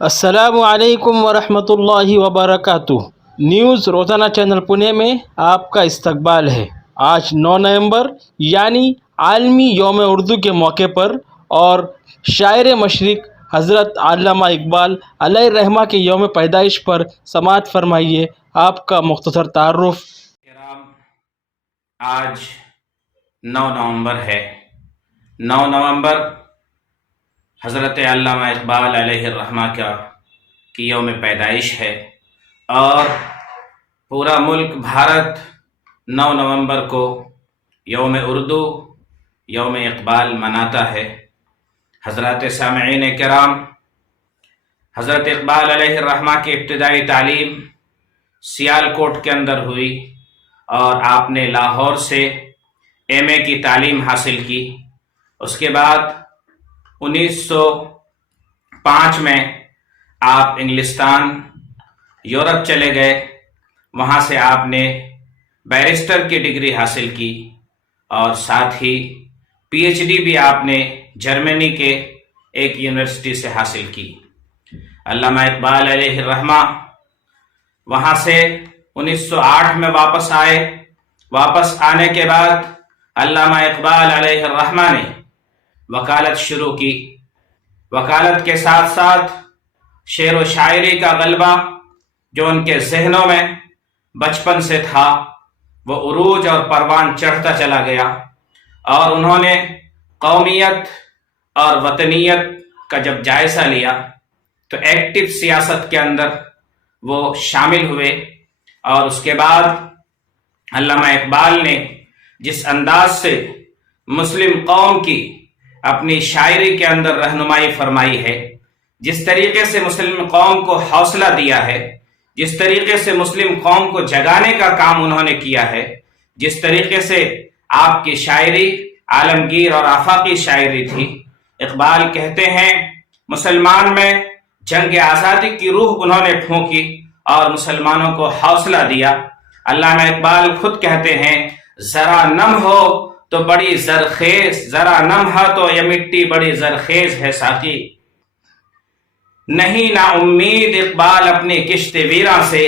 السلام علیکم ورحمۃ اللہ وبرکاتہ۔ نیوز روزانہ چینل پونے میں آپ کا استقبال ہے۔ آج 9 نومبر یعنی عالمی یوم اردو کے موقع پر اور شاعر مشرق حضرت علامہ اقبال علیہ الرحمہ کے یوم پیدائش پر سماعت فرمائیے آپ کا مختصر تعارف۔ کرام، آج 9 نومبر ہے۔ 9 نومبر حضرت علامہ اقبال علیہ الرحمہ کی یوم پیدائش ہے اور پورا ملک بھارت 9 نومبر کو یوم اردو، یوم اقبال مناتا ہے۔ حضرات سامعین کرام، حضرت اقبال علیہ الرحمہ کی ابتدائی تعلیم سیالکوٹ کے اندر ہوئی اور آپ نے لاہور سے ایم اے کی تعلیم حاصل کی۔ اس کے بعد 1905 میں آپ انگلستان، یورپ چلے گئے۔ وہاں سے آپ نے بیرسٹر کی ڈگری حاصل کی اور ساتھ ہی پی ایچ ڈی بھی آپ نے جرمنی کے ایک یونیورسٹی سے حاصل کی۔ علامہ اقبال علیہ الرحمہ وہاں سے 1908 میں واپس آئے۔ واپس آنے کے بعد علامہ اقبال علیہ الرحمہ نے وکالت شروع کی۔ وکالت کے ساتھ ساتھ شعر و شاعری کا غلبہ جو ان کے ذہنوں میں بچپن سے تھا وہ عروج اور پروان چڑھتا چلا گیا، اور انہوں نے قومیت اور وطنیت کا جب جائزہ لیا تو ایکٹیو سیاست کے اندر وہ شامل ہوئے۔ اور اس کے بعد علامہ اقبال نے جس انداز سے مسلم قوم کی اپنی شاعری کے اندر رہنمائی فرمائی ہے، جس طریقے سے مسلم قوم کو حوصلہ دیا ہے، جس طریقے سے مسلم قوم کو جگانے کا کام انہوں نے کیا ہے، جس طریقے سے آپ کی شاعری عالمگیر اور آفاقی شاعری تھی۔ اقبال کہتے ہیں مسلمان میں جنگ آزادی کی روح انہوں نے پھونکی اور مسلمانوں کو حوصلہ دیا۔ علامہ اقبال خود کہتے ہیں ذرا نم ہو تو بڑی زرخیز، ذرا نم ہے تو یہ مٹی بڑی زرخیز ہے ساقی، نہیں نا امید اقبال اپنی کشت ویراں سے،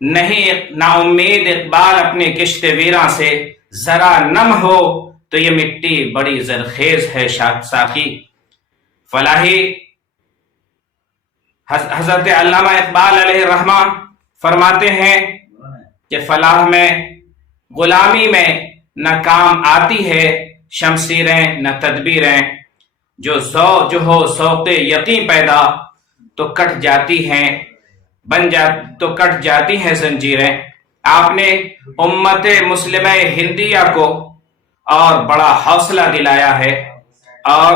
نہیں نا امید اقبال اپنی کشت ویراں سے، ذرا نم ہو تو یہ مٹی بڑی زرخیز ہے ساقی۔ فلاحی حضرت علامہ اقبال علیہ الرحمہ فرماتے ہیں کہ فلاح میں غلامی میں نہ کام آتی ہے شمشیریں نہ تدبیریں، جو ہو ذوق یقین پیدا تو کٹ جاتی ہیں کٹ جاتی ہیں زنجیریں۔ آپ نے امت مسلمہ ہندیہ کو اور بڑا حوصلہ دلایا ہے اور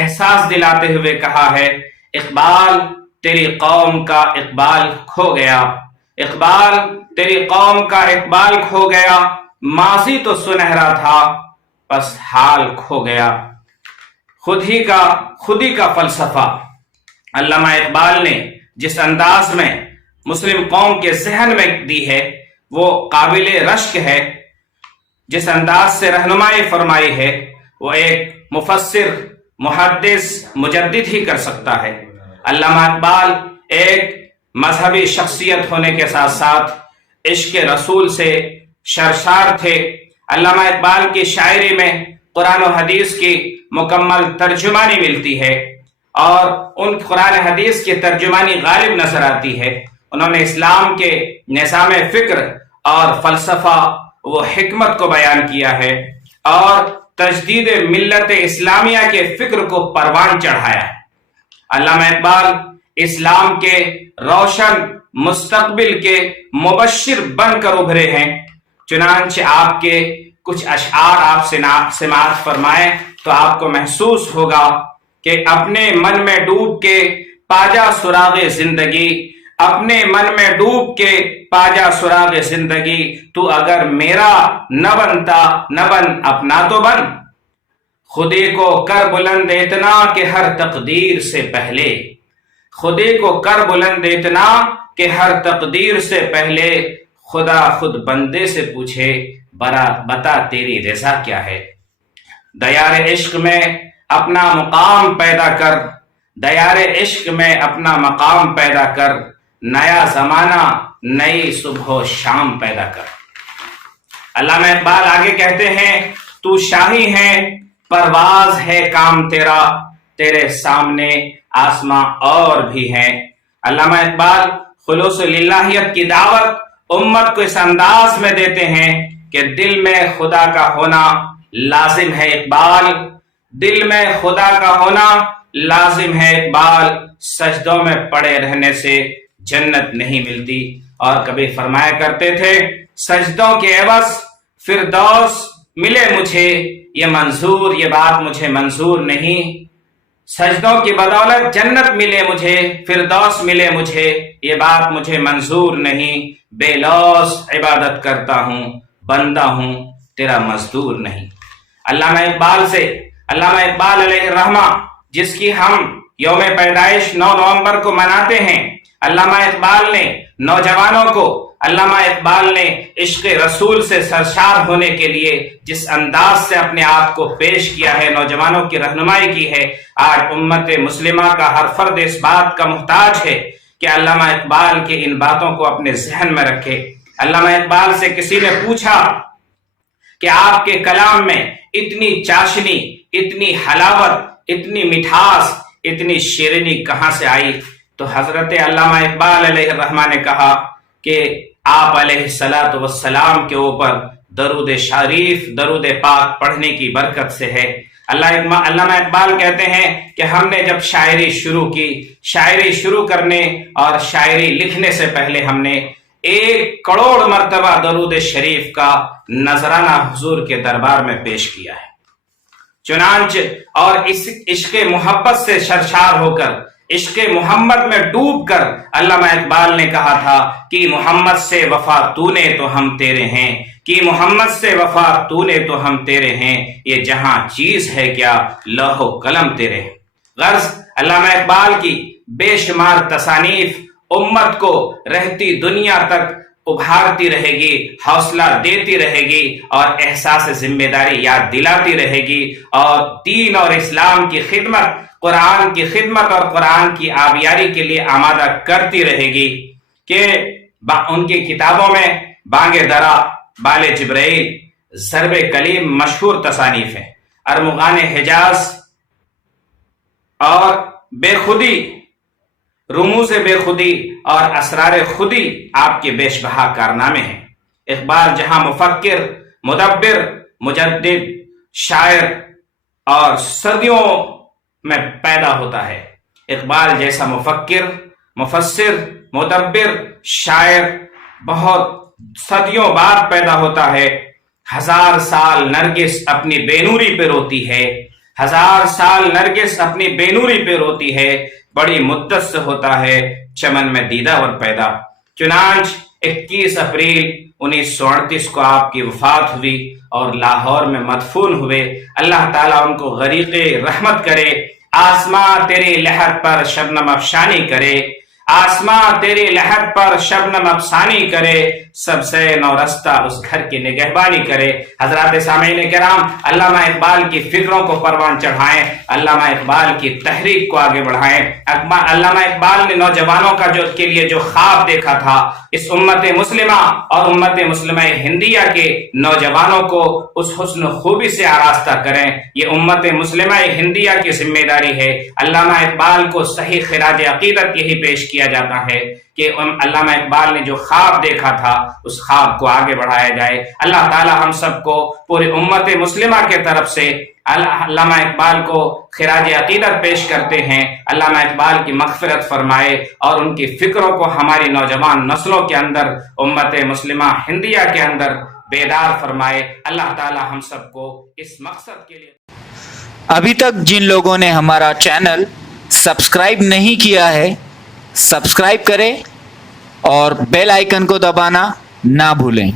احساس دلاتے ہوئے کہا ہے اقبال تیری قوم کا اقبال کھو گیا، اقبال تیری قوم کا اقبال کھو گیا، ماضی تو سنہرا تھا بس حال کھو گیا۔ خودی کا فلسفہ علامہ اقبال نے جس انداز میں مسلم قوم کے ذہن میں دی ہے وہ قابل رشک ہے۔ جس انداز سے رہنمائی فرمائی ہے وہ ایک مفسر، محدث، مجدد ہی کر سکتا ہے۔ علامہ اقبال ایک مذہبی شخصیت ہونے کے ساتھ ساتھ عشق رسول سے سرشار تھے۔ علامہ اقبال کی شاعری میں قرآن و حدیث کی مکمل ترجمانی ملتی ہے اور ان قرآن حدیث کی ترجمانی غالب نظر آتی ہے۔ انہوں نے اسلام کے نظام فکر اور فلسفہ و حکمت کو بیان کیا ہے اور تجدید ملت اسلامیہ کے فکر کو پروان چڑھایا ہے۔ علامہ اقبال اسلام کے روشن مستقبل کے مبشر بن کر ابھرے ہیں۔ چنانچہ آپ کے کچھ اشعار آپ سے سماعت فرمائیں تو آپ کو محسوس ہوگا کہ اپنے من میں ڈوب کے پاجا سراغ زندگی، اپنے من میں ڈوب کے پاجا سراغ زندگی، تو اگر میرا نہ بنتا نہ بن اپنا تو بن، خودی کو کر بلند اتنا کہ ہر تقدیر سے پہلے، خودی کو کر بلند اتنا کہ ہر تقدیر سے پہلے، خدا خود بندے سے پوچھے بتا تیری رضا کیا ہے۔ دیار عشق میں اپنا مقام پیدا کر، दयारे इश्क में अपना मकाम पैदा कर, नया जमाना नई सुबह शाम पैदा कर। अल्लामा इकबाल आगे कहते हैं, तू शाही है परवाज है काम तेरा, तेरे सामने आसमां और भी हैं। अल्लामा इकबाल खुलूस लिल्लाहियत की दावत उम्मत को इस अंदाज में देते हैं कि दिल में खुदा का होना लाजिम है इकबाल, दिल में खुदा का होना लाजिम है इकबाल, सजदों में पड़े रहने से जन्नत नहीं मिलती। और कभी फरमाया करते थे, सजदों के एवज फिरदौस मिले मुझे, ये मंजूर, ये बात मुझे मंजूर नहीं। सजदों की बदौलत जन्नत मिले मुझे, फिरदौस मिले मुझे, ये बात मुझे मंजूर नहीं। बेलौस इबादत करता हूँ, बंदा हूँ, तेरा मजदूर नहीं। अल्लामा इकबाल अलैहिर्रहमा, जिसकी हम यौम पैदाइश 9 नवंबर को मनाते हैं, अल्लामा इकबाल ने नौजवानों को, अल्लामा इकबाल ने इश्क रसूल से सरशार होने के लिए जिस अंदाज से अपने आप को पेश किया है, नौजवानों की रहनुमाई की है, आज उम्मत मुस्लिमा का हर फर्द इस बात का मुहताज है कि अल्लामा इकबाल की इन बातों को अपने जहन में रखे। अल्लामा इकबाल से किसी ने पूछा कि आपके कलाम में इतनी चाशनी, इतनी हलावत, इतनी मिठास, इतनी शेरनी कहां से आई? तो हजरत अल्लामा इकबाल अलैहिर्रहमान ने कहा कि आप अलैहिस्सलातु वस्सलाम के ऊपर दरूद शरीफ, दरूद पाक पढ़ने की बरकत से है। अल्लामा इकबाल कहते हैं कि हमने जब शायरी शुरू की, शायरी शुरू करने और शायरी लिखने से पहले हमने 1 करोड़ मर्तबा दरूद शरीफ का नजराना हुजूर के दरबार में पेश किया है। चुनांच और इस इश्क मोहब्बत से सरशार होकर, इश्क मोहम्मद में डूबकर अल्लामा इकबाल ने कहा था कि मोहम्मद से वफा तूने तो हम तेरे हैं, कि मोहम्मद से वफा तूने तो हम तेरे हैं, ये जहां चीज है क्या लौहो कलम तेरे हैं। गर्ज अल्लामा इकबाल की बेशुमार तसानीफ उम्मत को रहती दुनिया तक उभारती रहेगी, हौसला देती रहेगी और एहसास जिम्मेदारी याद दिलाती रहेगी और दीन और इस्लाम की खिदमत, कुरान की खिदमत और कुरान की आबियारी के लिए आमादा करती रहेगी। कि उनकी किताबों में बांगे दरा, बाले जिब्राइल, ज़र्बे कलीम मशहूर तसानीफ है। अरमुगान हिजाज और बेखुदी, रुमूज़ बेखुदी और असरार खुदी आपके बेशबहा कारनामे हैं। इकबाल जहां मुफक्किर, मुदब्बिर, मुजद्दिद, शायर और सदियों में पैदा होता है, इकबाल जैसा मुफक्किर, मुफस्सिर, मुदब्बिर, शायर बहुत सदियों बाद पैदा होता है। 1000 साल नरगिस अपनी बेनूरी पे रोती है, 1000 साल नरगिस अपनी बेनूरी पे रोती है, बड़ी मुद्दत से होता है चमन में दीदावर पैदा। चुनांच 21 अप्रैल 1938 को आपकी वफात हुई और लाहौर में मदफून हुए। अल्लाह ताला उनको गरीक़े रहमत करे, आसमां तेरी लहर पर शबनम अफशानी करे, आसमां तेरी लहर पर शबनम अफसानी करे, सबसे नौरस्ता उस घर की निगहबानी करे। हजरात सामीन किराम, अल्लामा इकबाल की फिक्रों को परवान चढ़ाएं, अल्लामा इकबाल की तहरीक को आगे बढ़ाएं। अल्लामा इकबाल ने नौजवानों का के लिए जो ख्वाब देखा था, इस उम्मत मुस्लिमा और उम्मत मुस्लिमा हिंदिया के नौजवानों को उस हुस्न खूबी से आरास्ता करें। ये उम्मत मुस्लिमा हिंदिया की जिम्मेदारी है। अल्लामा इकबाल को सही खिराज अकीदत यही पेश किया जाता है कि अल्लामा इकबाल ने जो ख्वाब देखा था उस ख्वाब को आगे बढ़ाया जाए। अल्लाह ताला हम सबको पूरी उम्मत मुस्लिमा के तरफ से अल्लामा इकबाल को खिराज अकीदत पेश करते हैं। अल्लामा इकबाल की मग़फ़िरत फरमाए और उनकी फिक्रों को हमारी नौजवान नस्लों के अंदर, उम्मत मुस्लिमा हिंदिया के अंदर बेदार फरमाए। अल्लाह ताला हम सबको इस मकसद के लिए। अभी तक जिन लोगों ने हमारा चैनल सब्सक्राइब नहीं किया है, सब्सक्राइब करें और बेल आइकन को दबाना ना भूलें।